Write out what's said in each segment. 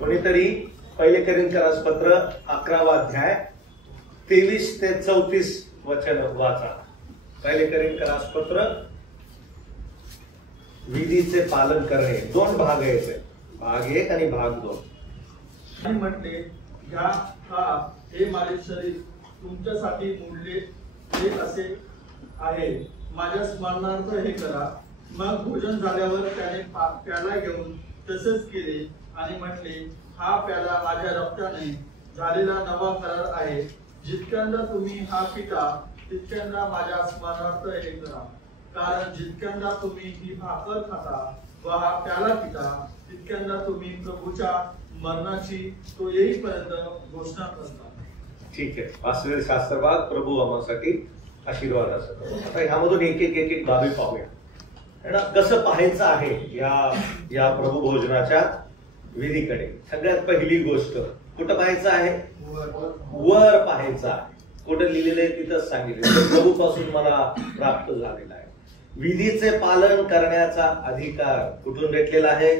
कोणीतरी पहिले कोरिंथीयांस पत्र 11वा अध्याय 23 ते 34 वचन वाचा. पहिले कोरिंथीयांस पत्र विधीचे पालन करणे. दोन भाग आहेत, भाग 1 आणि भाग 2. आणि म्हटले, घ्या खा, हे माझे शरीर तुमच्यासाठी मोडले हे असे आहे, माझ्या स्मरणार्थ हे करा. मग भोजन झाल्यावर त्याने प्याला घेऊन तसेच केले आणि म्हटले, हा प्याला माझ्या रक्ताने झालेला नवा करार आहे. जितक्यांदा तुम्ही हा पिता तितक्यांदा माझ्या स्मरणार्थ हे करा. कारण जितक्यांदा तुम्ही ही भाकर खाता व हा प्याला पिता तितक्यांदा तुम्ही प्रभूच्या मरणाची तो येईपर्यंत घोषणा करता. ठीक आहे. वास्तविक शास्त्र भाग प्रभू आम्हासाठी आशीर्वाद असतो. आता ह्यामधून एक एक बाबी पाहूया. कसं पाहायचं आहे या प्रभू भोजनाच्या विधीकडे. सगळ्यात पहिली गोष्ट कुठं पाहायचं आहे? वर पाहायचं आहे. कुठं लिहिलेलं आहे तिथंच सांगितलं, प्रभू पासून मला प्राप्त झालेला आहे. विधीचे पालन करण्याचा अधिकार कुठून भेटलेला आहे?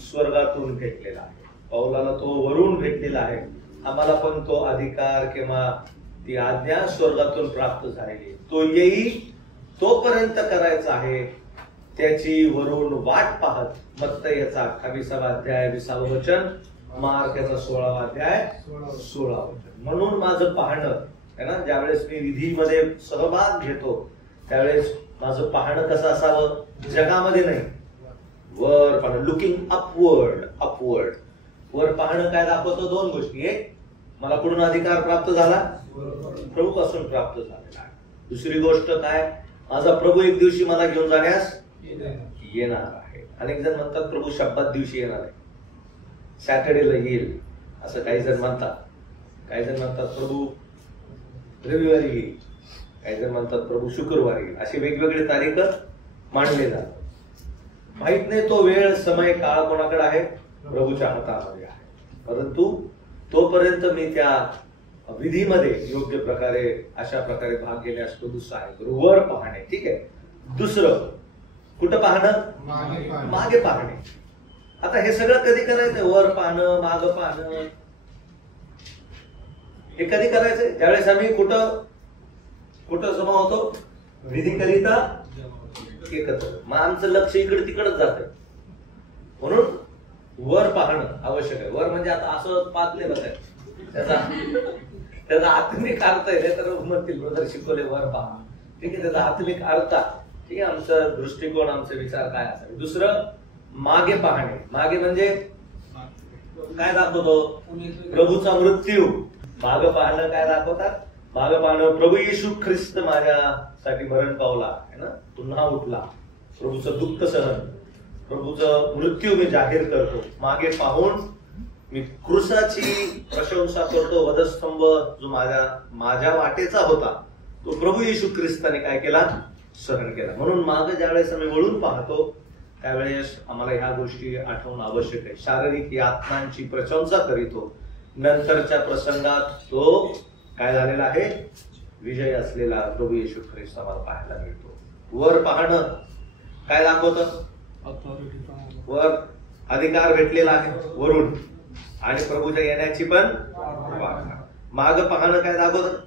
स्वर्गातून भेटलेला आहे. पौलाला तो वरून भेटलेला आहे. आम्हाला पण तो अधिकार किंवा ती आज्ञा स्वर्गातून प्राप्त झालेली. तो येईल तोपर्यंत करायचा आहे. त्याची वरून वाट पाहत मत्तई याचा 28वा अध्याय 20वे वचन, मार्क याचा 16वा अध्याय 16वे वचन. म्हणून माझं पाहणं आहे ना, ज्यावेळेस मी विधीमध्ये सहभाग घेतो त्यावेळेस माझं पाहणं कसं असावं? जगामध्ये नाही, वर पाहणं. Looking upward. वर पाहणं काय दाखवतो? दोन गोष्टी. एक, मला कुठून अधिकार प्राप्त झाला? प्रभू पासून प्राप्त झालेला आहे. दुसरी गोष्ट काय? माझा प्रभू एक दिवशी मला घेऊन जाण्यास येणार आहे. अनेक जण म्हणतात प्रभू शब्दात दिवशी येणार आहे, सॅटर्डेला येईल असं काही जण म्हणतात. काही जण म्हणतात प्रभू रविवारी येईल, काही जण म्हणतात प्रभू शुक्रवारी येईल. असे वेगवेगळे तारीख मांडले जातात. माहित नाही तो वेळ, समय, काळ कोणाकडे आहे? प्रभूच्या हातामध्ये आहे. परंतु तोपर्यंत मी त्या विधीमध्ये योग्य प्रकारे अशा प्रकारे भाग घेण्यास प्रभू सहाय्य करू. वर पाहणे. ठीक आहे. दुसरं कुठं पाहणं? मागे पाहणे. आता हे सगळं कधी करायचं? वर पाहणं, माग पाहणं, हे कधी करायचंय? ज्यावेळेस आम्ही कुठं जमा होतो? विधीकरिता एकत्र. मग आमचं लक्ष इकडे तिकडच जात. म्हणून वर पाहणं आवश्यक आहे. वर म्हणजे आता असं पाहले बघायचं, त्याचा आत्मिक अर्थ आहे. तर म्हणतील ब्रदर शिकवले वर पहा. ठीक आहे, त्याचा आत्मिक अर्थ. ठीक आहे, आमचा दृष्टिकोन, आमचे विचार काय असावे. दुसरं मागे पाहणे. मागे म्हणजे काय दाखवतो? प्रभूचा मृत्यू. माग पाहणं काय दाखवतात? माग पाहणं प्रभू येशू ख्रिस्त माझ्यासाठी मरण पावला आहे ना, पुन्हा उठला. प्रभूचं दुःख सहन, प्रभूचं मृत्यू मी जाहीर करतो. मागे पाहून मी क्रूसाची प्रशंसा करतो. वधस्तंभ जो माझ्या वाटेचा होता तो प्रभू येशू ख्रिस्ताने काय केला? सहन केला. म्हणून मागे ज्यावेळेस आम्ही वळून पाहतो त्यावेळेस आम्हाला ह्या गोष्टी आठवणं आवश्यक आहे. शारीरिक यातनांची प्रशंसा करीतो. नंतरच्या प्रसंगात तो काय झालेला आहे? विजय असलेला प्रभू येशू ख्रिस्त आम्हाला पाहायला मिळतो. वर पाहणं काय दाखवतं? वर अधिकार भेटलेला आहे वरून, आणि प्रभूच्या येण्याची पण वाट. माग पाहणं काय दाखवतं?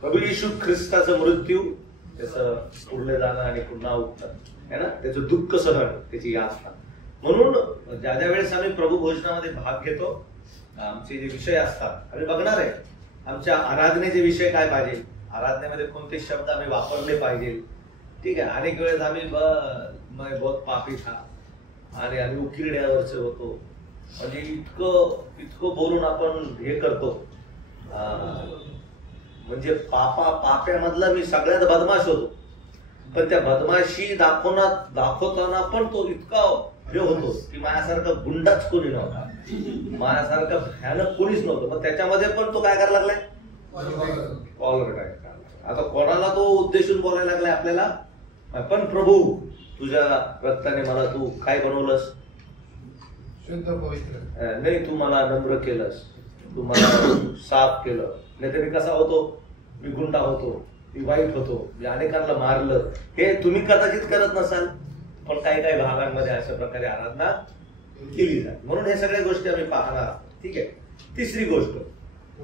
प्रभू येशू ख्रिस्ताचं मृत्यू, त्याचं पुढले जाणं आणि पुन्हा उठणं है ना, त्याचं दुःख सहन, त्याची यातना. म्हणून ज्या वेळेस आम्ही प्रभू भोजनामध्ये भाग घेतो, आमचे जे विषय असतात आम्ही बघणार आहे. आमच्या आराधनेचे विषय काय पाहिजे, आराधनेमध्ये कोणते शब्द आम्ही वापरले पाहिजे. ठीक आहे. अनेक वेळेस आम्ही बहुत पापी था आणि आम्ही उकिरड्यावरचे होतो, म्हणजे इतकं बोलून आपण हे करतो. म्हणजे पाप्यामधला मी सगळ्यात बदमाश होतो, पण त्या बदमाशी दाखवताना पण तो इतका हे होतो की माझ्यासारखा गुंडाच कोणी नव्हता, माझ्यासारखं भयानक कोणीच नव्हतं. मग त्याच्यामध्ये पण तो काय करायला लागलाय? कॉलर काय. आता कोणाला तो उद्देशून बोलायला लागलाय आपल्याला? पण प्रभू तुझ्या रक्ताने मला तू काय बनवलंस? नाही, तू मला नम्र केलंस, तू मला साफ केलं. नाही तर मी कसा होतो? मी गुंडा होतो, मी वाईट होतो, मी अनेकांना मारलं. हे तुम्ही कदाचित करत नसाल, पण काही काही भागांमध्ये अशा प्रकारे आराधना केली जाईल. म्हणून हे सगळ्या गोष्टी आम्ही पाहणार आहोत. ठीक आहे. तिसरी गोष्ट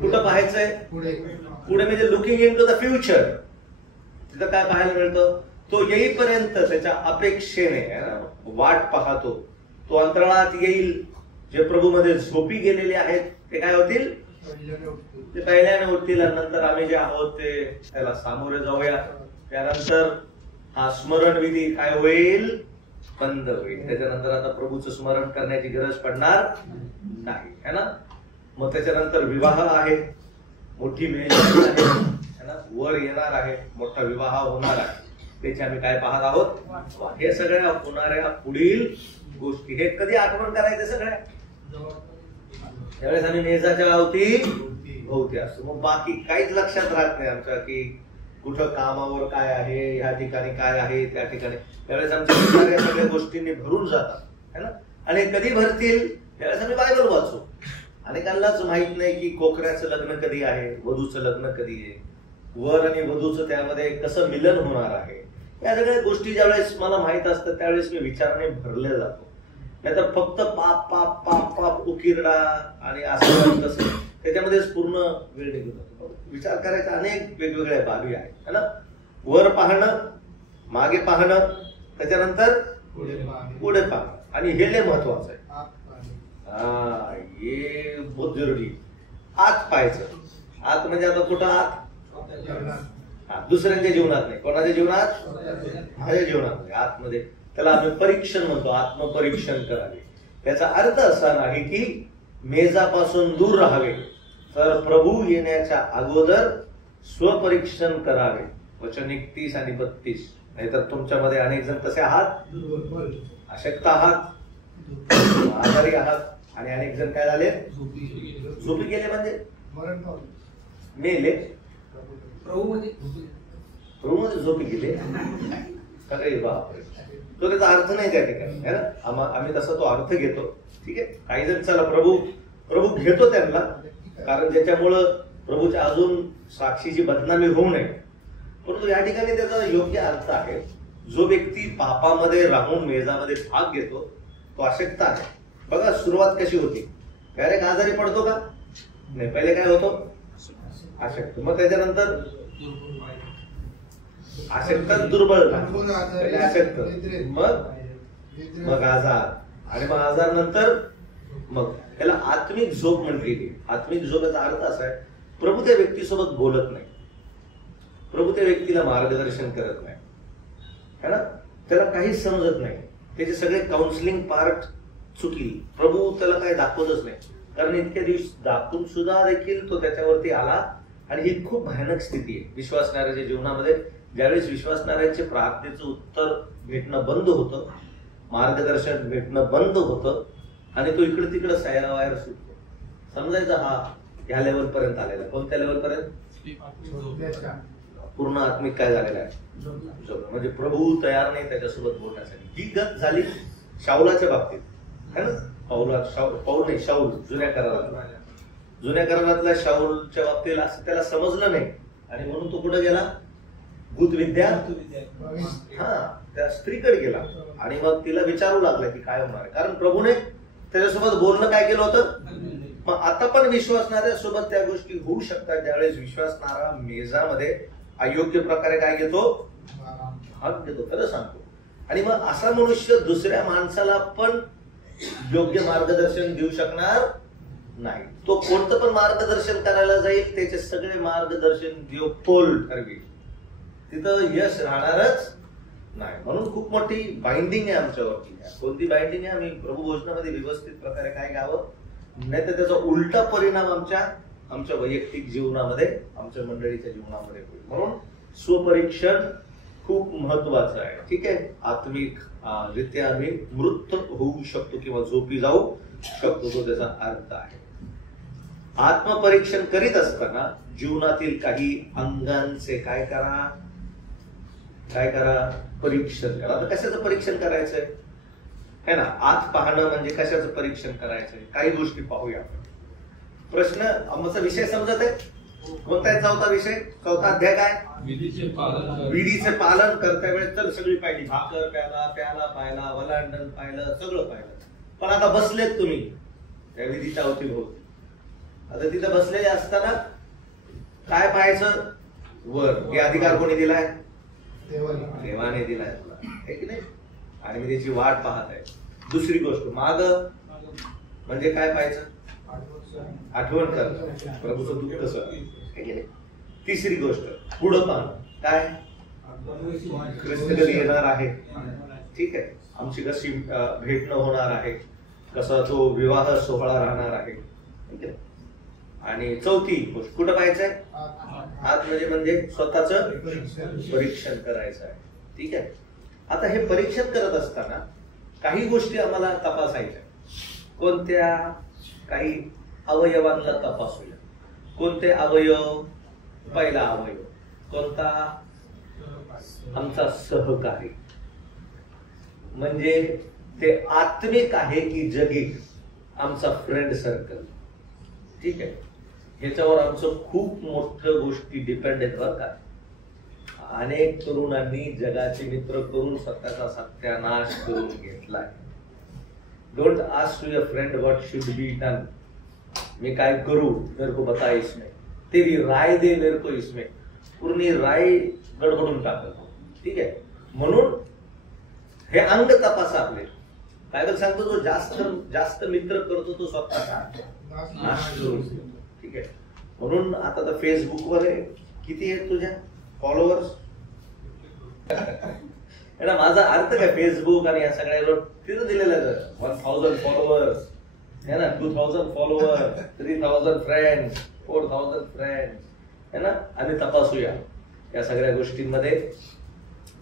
कुठं पाहायचंय? पुढे म्हणजे looking into the future. तिथं काय पाहायला मिळतं? तो येईपर्यंत त्याच्या अपेक्षेने वाट पाहतो. तो अंतराळात येईल. जे प्रभू मध्ये झोपी गेलेले आहेत ते काय होतील? ते पहिल्याने उठतील. आणि नंतर आम्ही जे आहोत ते त्याला सामोरे जाऊया. त्यानंतर हा स्मरणविधी काय होईल? बंद होईल. त्याच्यानंतर आता प्रभूचं स्मरण करण्याची गरज पडणार नाही, है ना. मग त्याच्यानंतर विवाह आहे, मोठी मेजवानी आहे, है ना. वर येणार आहे, मोठा विवाह होणार आहे. त्याची आम्ही काय पाहत आहोत? हे सगळ्या होणाऱ्या पुढील गोष्टी. हे कधी आठवण करायचे सगळ्या? त्यावेळेस आम्ही मेजाच्या भोवती असतो. मग बाकी काहीच लक्षात राहत नाही आमच्या, की कुठं कामावर काय आहे, ह्या ठिकाणी काय आहे, त्या ठिकाणी. त्यावेळेस आमच्या विचार सगळ्या गोष्टींनी भरून जातात, है ना. आणि कधी भरतील? त्यावेळेस आम्ही बायबल वाचू. अनेकांनाच माहित नाही की कोकऱ्याचं लग्न कधी आहे, वधूचं लग्न कधी आहे, वर आणि वधूचं त्यामध्ये कसं मिलन होणार आहे. या सगळ्या गोष्टी ज्यावेळेस मला माहित असतात त्यावेळेस मी विचाराने भरले जातो. नाहीतर फक्त पाप पाप पाप पाप उकिरडा आणि असं तसं त्याच्यामध्येच पूर्ण वेळ निघून जातो. विचार करायचा अनेक वेगवेगळ्या बाबी आहेत, है ना. वर पाहणं, मागे पाहणं, त्याच्यानंतर पुढे पाहणं. आणि हे लय महत्वाचं आहे. हे बहुत जरुरी. आत पाहायचं. आत म्हणजे आता कुठं आत? दुसऱ्यांच्या जीवनात नाही. कोणाच्या जीवनात? माझ्या जीवनात नाही. आतमध्ये. त्याला आम्ही परीक्षण म्हणतो. आत्मपरीक्षण करावे. त्याचा अर्थ असा नाही की मेजापासून दूर राहावे, तर प्रभू येण्याच्या अगोदर स्वपरीक्षण करावे. वचन 31 आणि 32. नाहीतर तुमच्यामध्ये अनेक जण कसे आहात? अशक्त आहात, आजारी आहात. आणि अनेक जण काय झाले? झोपी गेले. म्हणजे मेले. प्रभू मध्ये झोपी गेले. सगळे बापरे. तो त्याचा अर्थ नाही त्या ठिकाणी, है ना. आम्ही तसा तो अर्थ घेतो. ठीक आहे. काही जण चला प्रभू घेतो त्यांना, कारण ज्याच्यामुळं प्रभूच्या अजून साक्षीची बदनामी होऊ नये. परंतु या ठिकाणी त्याचा योग्य अर्थ आहे. जो व्यक्ती पापामध्ये राहून मेजामध्ये भाग घेतो तो अशक्त आहे. बघा सुरुवात कशी होती. डायरेक्ट आजारी पडतो का? नाही. पहिले काय होतो? अशक्त. मग त्याच्यानंतर अशक्त, दुर्बल, अशक्त, मग आजार, आणि मग आजार नंतर मग त्याला आत्मिक झोप म्हटलेली. आत्मिक झोपेचा अर्थ असा आहे, प्रभू त्या व्यक्तीसोबत बोलत नाही, प्रभू त्या व्यक्तीला मार्गदर्शन करत नाही, है ना. त्याला काहीच समजत नाही. त्याचे सगळे काउन्सिलिंग पार्ट चुकली. प्रभू त्याला काही दाखवतच नाही. कारण इतक्या दिवस दाखवून सुद्धा देखील तो त्याच्यावरती आला. आणि ही खूप भयानक स्थिती आहे विश्वासणाऱ्याच्या जीवनामध्ये. ज्यावेळेस विश्वासणाऱ्यांचे प्रार्थनेचं उत्तर भेटणं बंद होतं, मार्गदर्शन भेटणं बंद होतं, आणि तो इकडे तिकडे सैरावायर सुटतो. समजायचं हा ह्या लेवल पर्यंत आलेला आहे. कोणत्या लेवल पर्यंत? पूर्ण आत्मिक काय झालेला आहे? म्हणजे प्रभू तयार नाही त्याच्यासोबत बोलण्यासाठी. ही गत झाली शाऊलाच्या बाबतीत, है ना. पाऊल नाही, शाऊल. जुन्या करारातल्या शाऊलच्या बाबतीत असं त्याला समजलं नाही, आणि म्हणून तो कुठे गेला? भूतविद्या, त्या स्त्रीकडे गेला. आणि मग तिला विचारू लागला की काय होणार आहे. कारण प्रभूने त्याच्यासोबत बोलणं काय केलं होतं. मग आता पण विश्वासणाऱ्या सोबत त्या गोष्टी होऊ शकतात. ज्यावेळेस विश्वासणारा मेजामध्ये अयोग्य प्रकारे काय घेतो? भाग घेतो. खरं सांगतो. आणि मग असा मनुष्य दुसऱ्या माणसाला पण योग्य मार्गदर्शन देऊ शकणार नाही. तो कोणतं पण मार्गदर्शन करायला जाईल, त्याचे सगळे मार्गदर्शन देव पोल ठरवी. तिथं यश राहणारच नाही. म्हणून खूप मोठी बाइंडिंग आहे आमच्यावरती. कोणती बाइंडिंग आहे? आम्ही प्रभू भोजनामध्ये व्यवस्थित प्रकारे काय घ्यावं, नाही तर त्याचा उलटा परिणाम आमच्या वैयक्तिक जीवनामध्ये, आमच्या मंडळीच्या जीवनामध्ये होईल. म्हणून स्वपरीक्षण खूप महत्वाचं आहे. ठीक आहे. आत्मिक रित्या आम्ही मृत होऊ शकतो किंवा झोपी जाऊ शकतो, तो त्याचा अर्थ आहे. आत्मपरीक्षण करीत असताना जीवनातील काही अंगांचे काय करा, परीक्षण करा. आता कशाचं परीक्षण करायचंय, है ना. आत पाहणं म्हणजे कशाचं परीक्षण करायचंय. काही गोष्टी पाहूया आपण. प्रश्न आमचा विषय समजत आहे. कोणता आहे? चौथा विषय, चौथा अध्याय काय? विधीचे पालन करता वेळेस तर सगळी पाहिली. भाकर प्याला, पाहिला, वलांडण पाहिलं, सगळं पाहिलं. पण आता बसलेत तुम्ही त्या विधीच्या अवतीभोवती. आता तिथं बसलेले असताना काय पाहायचं? वर. हे अधिकार कोणी दिलाय? देवाने दिलाय तुला, आहे की नाही? आणि मी त्याची वाट पाहत आहे. दुसरी गोष्ट, माग म्हणजे काय पाहायचं? आठवण कर प्रभूचं दूत कसं, आहे की नाही? तिसरी गोष्ट, पुढं पाहणं. काय? ख्रिस्त कधी येणार आहे, ठीक आहे, आमची कशी भेटणं होणार आहे, कसा तो विवाह सोहळा राहणार आहे, ठीक आहे. आणि चौथी गोष्ट कुठं पाहायचंय? आत म्हणजे स्वतःच परीक्षण करायचं आहे, ठीक आहे. आता हे परीक्षण करत असताना काही गोष्टी आम्हाला तपासायच्या. कोणत्या? काही अवयवांना तपासूया. कोणते अवयव? पहिला अवयव कोणता? आमचा सहकारी. म्हणजे ते आत्मिक आहे की जगिक? आमचा फ्रेंड सर्कल, ठीक आहे. ह्याच्यावर आमचं खूप मोठं गोष्टी डिपेंड आहेत बरं का. अनेक तरुणांनी जगाचे मित्र करून स्वतःचा सत्यानाश करून घेतलाय. Don't ask to your friend what should be done. मी काय करू, मेरे को बता इसमें. तेरी राय दे मेरे को इसमें. पूर्ण राय गडबडून टाकत, ठीक आहे. म्हणून हे अंग तपासा आपले. बायबल सांगतो जो जास्त जास्त मित्र करतो तो स्वतःचा नाश करू, ठीक आहे. म्हणून आता तर फेसबुकवर किती आहेत तुझ्या फॉलोअर्स? माझा अर्थ काय? फेसबुक आणि या सगळ्या तिथं दिलेलं 1000 फॉलोअर्स है ना, 2000 फॉलोअर, 3000 फ्रेंड्स, 4000 फ्रेंड्स, है ना. आणि तपासूया या सगळ्या गोष्टींमध्ये.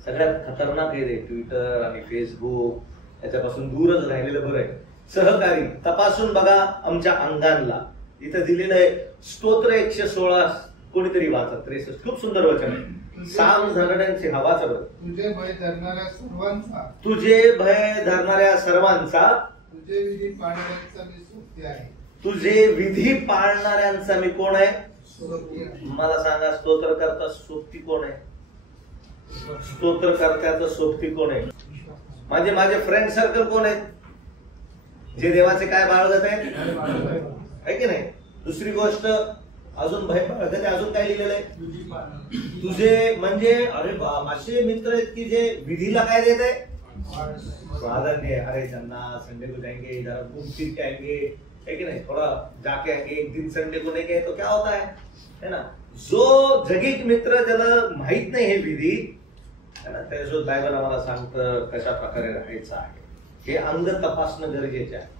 सगळ्यात खतरनाक आहे ट्विटर आणि फेसबुक, याच्यापासून दूरच राहिलेलं बरं आहे. सहकारी तपासून बघा आमच्या अंगांना. इथं दिलेलं आहे स्तोत्र 116 कोणीतरी वाचत. 63 खूप सुंदर वचन आहे. साम झरड्यांची हवाचा बरं. तुझे भय धरणाऱ्या सर्वांचा, तुझे भय धरणाऱ्या सर्वांचा, तुझे विधी पाळणाऱ्यांचा मी सोबती आहे. तुझे विधी पाळणाऱ्यांचा मी कोण आहे? सोबती आहे. मला सांगा, स्तोत्रकर्ता सोबती कोण आहे? स्तोत्रकर्त्याचं सोबती कोण आहे? म्हणजे माझे फ्रेंड सर्कल कोण आहेत? जे देवाचे काय बाळगत आहेत, आहे की नाही. दुसरी गोष्ट अजून भय बाळगत, अजून काय लिहिलेलं आहे? तुझे म्हणजे अरे असे मित्र आहेत की जे विधीला काय देत आहे? प्राधान्य. अरे त्यांना संडे को जाएंगे, जरा घूम फिर के आएंगे, है कि नहीं, थोड़ा जाके आएंगे, एक दिन संडे को नहीं गए तो क्या होता है ना. जो जगिक मित्र ज्याला माहित नाही हे विधी, है ना, त्याच्यासोबत बायबल आम्हाला सांगतं कशा प्रकारे राहायचं आहे. हे अंग तपासणं गरजेचे आहे.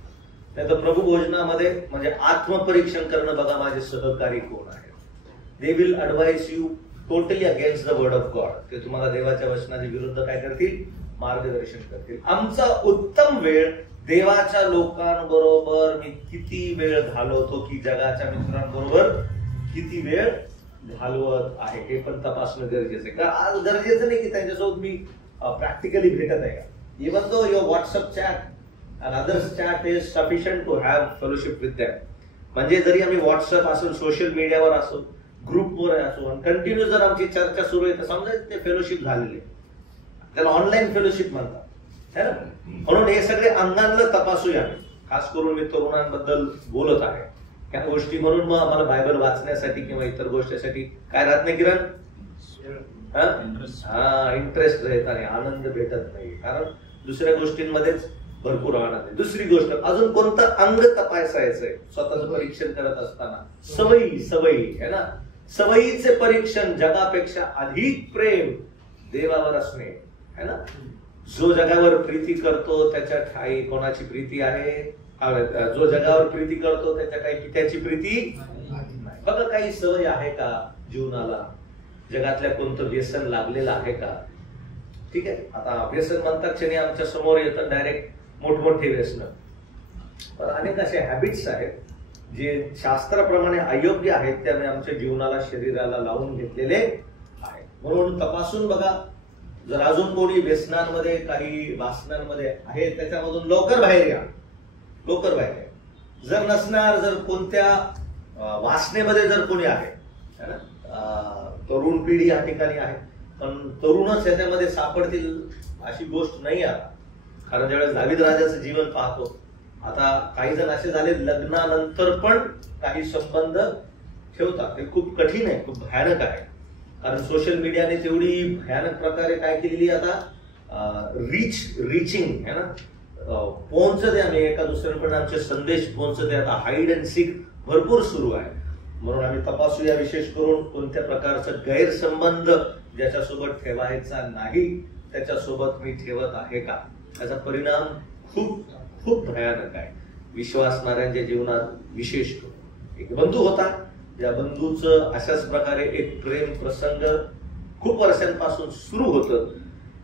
नाही तर प्रभू भोजनामध्ये म्हणजे आत्मपरीक्षण करणं. बघा माझे सहकारी कोण आहेत. They will advice you totally against the word of God. ते तुम्हाला देवाच्या वचनाच्या विरुद्ध काय करतील? मार्गदर्शन करतील. आमचा उत्तम वेळ देवाच्या लोकांबरोबर मी किती वेळ घालवतो की जगाच्या मित्रांबरोबर किती वेळ घालवत आहे हे पण तपासणं गरजेचं आहे. कारण आज गरजेचं नाही की त्यांच्यासोबत मी प्रॅक्टिकली भेटत आहे का. Even though your WhatsApp chat and others chat is sufficient to have fellowship with them. म्हणजे जरी आम्ही व्हॉट्सअप असो, सोशल मीडियावर असो, ग्रुपवर असो, आणि कंटिन्यू जर आमची चर्चा सुरू आहे तर समजा ते फेलोशिप झालेले, त्याला ऑनलाईन फेलोशिप म्हणतात, है ना. म्हणून हे सगळे अंगांना तपासूया. खास करून मी तरुणांबद्दल बोलत आहे त्या गोष्टी. म्हणून मग आम्हाला बायबल वाचण्यासाठी किंवा इतर गोष्टीसाठी काय राहत नाही किरण? इंटरेस्ट राहत आणि आनंद भेटत नाही, कारण दुसऱ्या गोष्टींमध्येच भरपूर आनंद आहे. दुसरी गोष्ट, अजून कोणतं अंग तपासायचंय स्वतःचं परीक्षण करत असताना? सवयी है ना. सवयीचे परीक्षण. जगापेक्षा अधिक प्रेम देवावर असणे, है ना. जो जगावर प्रीती करतो त्याच्या ठाई कोणाची प्रीती आहे? जो जगावर प्रीती करतो त्याच्या काही त्याची प्रीती नाही. बघा काही सवय आहे का जीवनाला? जगातल्या कोणतं व्यसन लागलेलं आहे का? ठीक आहे. आता व्यसन म्हणतात क्षणी आमच्या समोर येतं डायरेक्ट मोठमोठे व्यसन. पण अनेक असे हॅबिट्स आहेत जे शास्त्राप्रमाणे अयोग्य आहेत, त्यामुळे आमच्या जीवनाला शरीराला लावून घेतलेले आहेत. म्हणून तपासून बघा. जर अजून कोणी व्यसनांमध्ये काही वासनांमध्ये आहे त्याच्यामधून लवकर बाहेर या, लवकर बाहेर या. जर नसणार, जर कोणत्या वासनेमध्ये जर कोणी आहे ना, तरुण पिढी या ठिकाणी आहे, पण तरुणच याच्यामध्ये सापडतील अशी गोष्ट नाही आता. कारण ज्यावेळेस दावीद राजाचं जीवन पाहतो आता काही जण असे झाले लग्नानंतर पण काही संबंध ठेवतात. ते खूप कठीण आहे, खूप भयानक आहे. कारण सोशल मीडियाने तेवढी भयानक प्रकारे काय केलेली आता रिचिंग आहे ना, पोहोचते आम्ही एका दुसऱ्यांपर्यंत आमचे संदेश पोहोचते. आता हाईड अँड सीक भरपूर सुरू आहे. म्हणून आम्ही तपासूया विशेष करून कोणत्या प्रकारचा गैरसंबंध ज्याच्यासोबत ठेवायचा नाही त्याच्यासोबत मी ठेवत आहे का. त्याचा परिणाम खूप खूप भयानक आहे विश्वासणाऱ्यांच्या जीवनात. विशेष करून एक बंधू होता, या बंधूचं अशाच प्रकारे एक प्रेम प्रसंग खूप वर्षांपासून सुरू होतं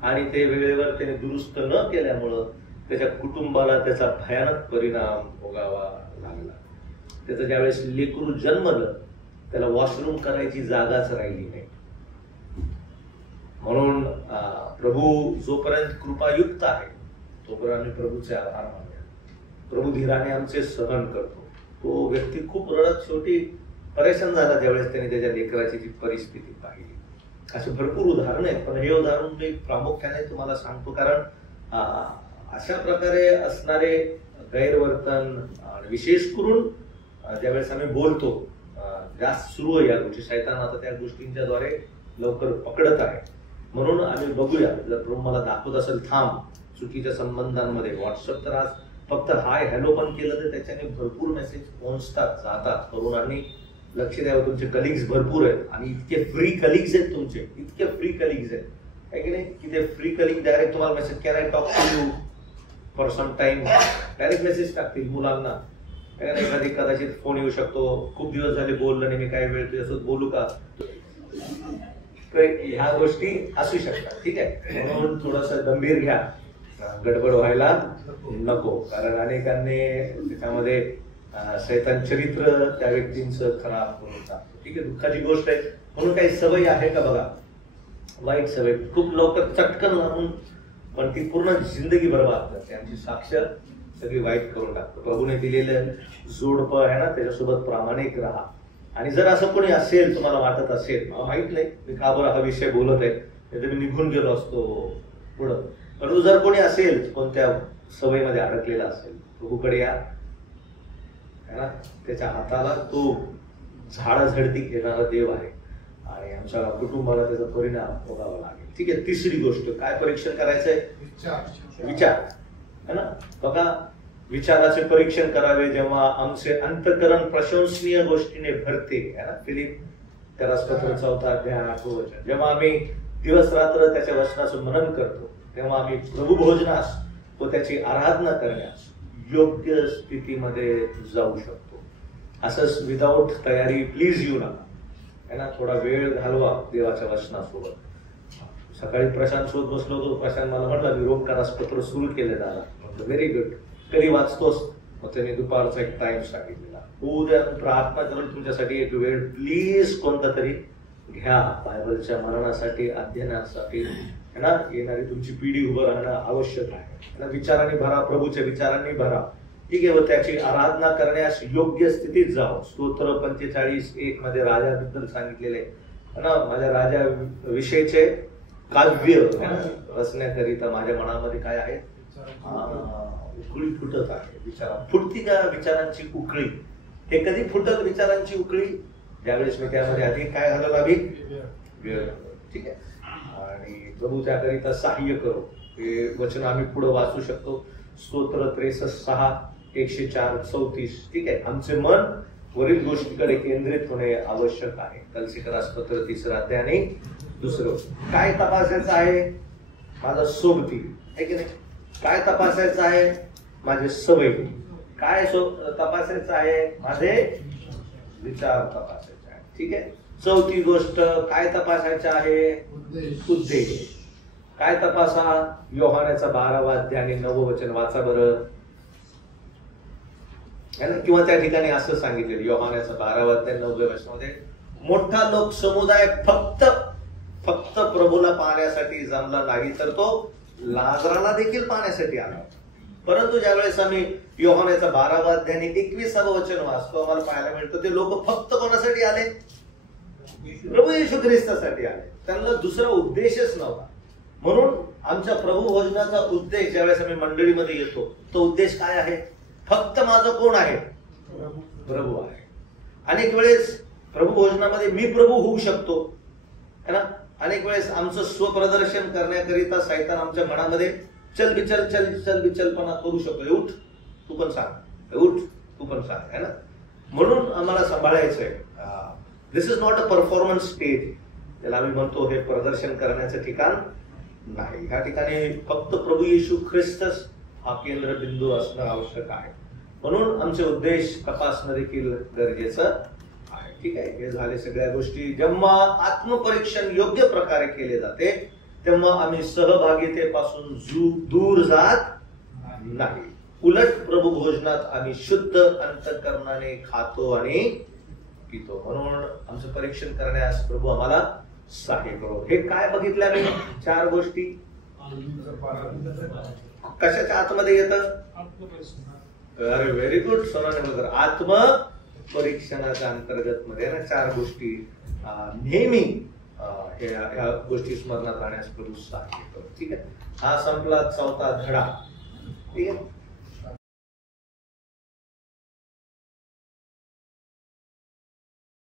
आणि ते वेळेवर त्याने दुरुस्त न केल्यामुळं त्याच्या कुटुंबाला त्याचा भयानक परिणाम भोगावा लागला. त्याचं ज्यावेळेस लेकरू जन्मलं त्याला वॉशरूम करायची जागाच राहिली नाही. म्हणून प्रभू जोपर्यंत कृपायुक्त आहे तोपर्यंत आम्ही प्रभूचे आभार मानूया. प्रभू धीराने आमचे सहन करतो. तो व्यक्ती खूप रडत शेवटी परेशान झाला ज्यावेळेस त्याने त्याच्या लेकराची जी परिस्थिती पाहिली. असे भरपूर उदाहरण आहेत, पण हे उदाहरण मी प्रामुख्याने तुम्हाला सांगतो कारण अशा प्रकारे असणारे गैरवर्तन विशेष करून ज्यावेळेस आम्ही बोलतो जास्त सुरू आहे या गोष्टी, शैतान आता त्या गोष्टींच्या द्वारे लवकर पकडत आहे. म्हणून आम्ही बघूया, जर प्रभू मला दाखवत असेल थांब चुकीच्या संबंधांमध्ये. व्हॉट्सअप तर आज फक्त हाय हॅलो पण केलं तर त्याच्याने भरपूर मेसेज पोहोचतात जातात. तरुणांनी लक्ष द्यावं, तुमचे कलिग्स भरपूर आहेत आणि इतके फ्री कलिग्स आहेत तुमचे, इतके फ्री कलिग्स आहेत आहे की नाही, की ते फ्री कलिग डायरेक्ट तुम्हाला message can I talk to you for some time direct message टाकतील मुलांना. एखादी कदाचित फोन येऊ शकतो, खूप दिवस झाले बोललं नाही मी, काय वेळ तुझ्यासोबत बोलू का. ह्या गोष्टी असू शकतात. ठीक आहे, म्हणून थोडस गंभीर घ्या, गडबड व्हायला नको. कारण अनेकांनी त्याच्यामध्ये शैतान चरित्र त्या व्यक्तींचं खराब करून टाकतो. ठीक आहे, दुःखाची गोष्ट आहे. म्हणून काही सवय आहे का बघा, वाईट सवय खूप लवकर चटकन लागून पण ती पूर्ण जिंदगी बरबाद करते. आमची साक्ष सगळी वाईट करून टाकतो. प्रभूने दिलेलं जोडपं आहे ना त्याच्यासोबत प्रामाणिक राहा. आणि जर असं कोणी असेल तुम्हाला वाटत असेल, मला माहित नाही मी का बरं हा विषय बोलत आहे, नाही तर मी निघून गेलो असतो पुढं, परंतु जर कोणी असेल कोणत्या सवयीमध्ये अडकलेला असेल, प्रभूकडे या है ना. त्याच्या हाताला तो झाडाझडती घेणारा देव आहे आणि आमच्या कुटुंबाला त्याचा परिणाम भोगावा लागेल. ठीक आहे, तिसरी गोष्ट काय परीक्षण करायचंय, विचार है ना. बघा, विचाराचे परीक्षण करावे जेव्हा आमचे अंतःकरण प्रशंसनीय गोष्टीने भरते है ना. फिलिप त्याला 4 अध्याय 8 वचन. जेव्हा आम्ही दिवस रात्र त्याच्या वचनाचं मनन करतो तेव्हा आम्ही प्रभू भोजनास व त्याची आराधना करण्यास योग्य स्थितीमध्ये जाऊ शकतो. असंच विदाऊट तयारी प्लीज येऊ नका है ना. थोडा वेळ घालवा देवाच्या वचनासोबत. सकाळी प्रशांत सोबत बसलो होतो, प्रशांत मला म्हटलं मी रोमकारास पत्र सुरू केले दादा. व्हेरी गुड, कधी वाचतोस, मग त्याने दुपारचा एक टाइम सांगितलेला. उद्या प्रार्थना करून तुमच्यासाठी एक वेळ प्लीज कोणता तरी घ्या, बायबलच्या मरणासाठी अध्ययनासाठी है ना. येणारी तुमची पिढी उभं राहणं आवश्यक आहे. विचारांनी भरा, प्रभूच्या विचारांनी भरा. ठीक आहे, व त्याची आराधना करण्यास योग्य स्थितीत जाओ. स्तोत्र 45:1 मध्ये राजाबद्दल सांगितलेले है ना. माझ्या राजा विषयीचे काव्य रचण्याकरिता माझ्या मनामध्ये काय आहे, उकळी फुटत आहे. विचारा फुटती का विचारांची उकळी. हे कधी फुटत विचारांची उकळी, ज्यावेळेस मी त्यामध्ये अधिक काय घालायला हवी, वेळ. ठीक आहे, आणि प्रभू त्याकरिता सहाय्य करो. हे वचन आम्ही पुढे वाचू शकतो. स्तोत्र 63:6-104-34. ठीक आहे, आमचे मन वरील गोष्टीकडे केंद्रित होणे आवश्यक आहे. कलसीकरास पत्र 3 अध्याय आणि 2. काय तपासायचं आहे, माझा सोबती आहे की नाही. काय तपासायचं आहे, माझे सवय. काय तपासायचं आहे, माझे विचार तपासायचे आहे. ठीक आहे. 4थी गोष्ट काय तपासायचं आहे, उद्देश. काय तपासा, योहानाचा 12वा अध्याय आणि 9वं वचन वाचा बरं. किंवा त्या ठिकाणी असं सांगितलेलं, योहानाचा 12वा अध्याय 9व्या वचनामध्ये, मोठा लोक समुदाय फक्त प्रभूला पाहण्यासाठी जमला नाही तर तो लाजराला देखील पाहण्यासाठी आला. परंतु ज्यावेळेस आम्ही योहानाचा 12वा अध्याय आणि 21वं वचन वाचतो, आम्हाला पाहायला मिळतं ते लोक फक्त कोणासाठी आले, प्रभू येशू ख्रिस्तासाठी आले. त्यांना दुसरा उद्देशच नव्हता. म्हणून आमच्या प्रभू भोजनाचा उद्देश ज्यावेळेस आम्ही मंडळीमध्ये येतो तो उद्देश काय आहे, फक्त माझं कोण आहे? प्रभू आहे. अनेक वेळेस प्रभू भोजनामध्ये मी प्रभू होऊ शकतो है ना. अनेक वेळेस आमचं स्वप्रदर्शन करण्याकरिता सैतान आमच्या मनामध्ये चल बिचलपणा करू शकतो. उठ तू पण सांग, उठ तू पण सांग, है ना. म्हणून आम्हाला सांभाळायचंय. This is not a performance stage, ज्याला आम्ही म्हणतो हे प्रदर्शन करण्याचं ठिकाण नाही. ह्या ठिकाणी फक्त प्रभू येशू ख्रिस्तच हा केंद्रबिंदू असणं आवश्यक आहे. म्हणून आमचे उद्देश तपासणं देखील गरजेचं आहे. ठीक आहे, हे झाले सगळ्या गोष्टी. जेव्हा आत्मपरीक्षण योग्य प्रकारे केले जाते तेव्हा आम्ही सहभागितेपासून दूर जात नाही. उलट प्रभू भोजनात आम्ही शुद्ध अंतःकरणाने खातो आणि पितो. म्हणून आमचं परीक्षण करण्यास प्रभू आम्हाला सहाय्य करो. हे काय बघितलं आम्ही? 4 गोष्टी. कशाच्या आतमध्ये येतं? अरे व्हेरी गुड सोनाने बरोबर. आत्मपरीक्षणाच्या अंतर्गत मध्ये ना 4 गोष्टी नेहमी ह्या गोष्टी स्मरणात राहण्यास प्रभू सहाय्य करो. ठीक आहे, हा संपला 4था धडा. ठीक आहे.